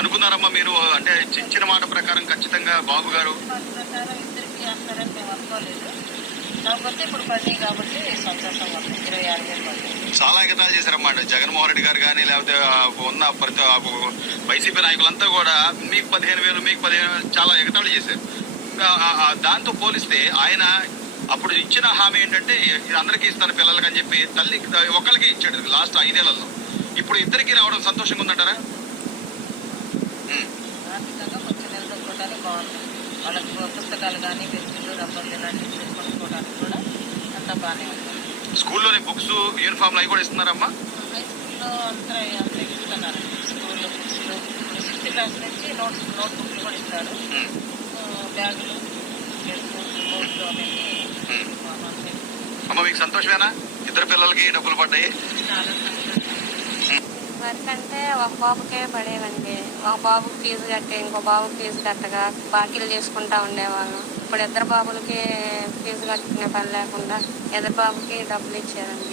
అనుకున్నారమ్మా మీరు? అంటే ఇచ్చిన మాట ప్రకారం ఖచ్చితంగా బాబు గారు ఇద్దరికి వేస్తారని మేము అనుకోలేదు. కాకపోతే ఇప్పుడు పడినాయి కాబట్టి సంతోషంగా ఉంది. 26,000 పడుతుంది. చాలా ఎగతాలు చేశారన్నమాట జగన్మోహన్ రెడ్డి గారు కానీ, లేకపోతే ఉన్న ప్రతి వైసీపీ నాయకులంతా కూడా మీకు 15,000 మీకు 15,000 చాలా ఎగతాళి చేశారు. దాంతో పోలిస్తే ఆయన అప్పుడు ఇచ్చిన హామీ ఏంటంటే అందరికీ ఇస్తాను పిల్లలకి అని చెప్పి తల్లి ఒకరికి ఇచ్చాడు లాస్ట్ 5 ఏళ్లలో. ఇప్పుడు ఇద్దరికి రావడం సంతోషంగా ఉందంటారా? ఆర్థికంగా కొంచెం నిలదొక్కడానికి బాగుంది. వాళ్ళకి పుస్తకాలు కానీ పెన్సిళ్ళు రబ్బర్లు ఇలాంటివి కొనుక్కోవడానికి కూడా అంతా బాగానే ఉంది. స్కూల్లోని బుక్స్ యూనిఫామ్లు అవి కూడా ఇస్తున్నారమ్మా? హై స్కూల్లో అంతా ఇస్తున్నారు. స్కూల్లో బుక్స్లు ఇప్పుడు 6th క్లాస్ నుంచి నోట్ బుక్లు కూడా ఇస్తారు. బ్యాగులు బోర్డులు అవన్నీ. అమ్మ మీకు సంతోషమేనా? ఇద్దరు పిల్లలకి డబ్బులు పడ్డాయి. వరకంటే ఒక బాబుకే పడేవండి. ఒక బాబుకి ఫీజు కట్టి ఇంకో బాబుకి ఫీజు కట్టగా బాకీలు చేసుకుంటా ఉండేవాళ్ళం. ఇప్పుడు ఇద్దరు బాబులకి ఫీజు కట్టుకునే పని లేకుండా ఇద్దరు బాబుకి డబ్బులు ఇచ్చారండి.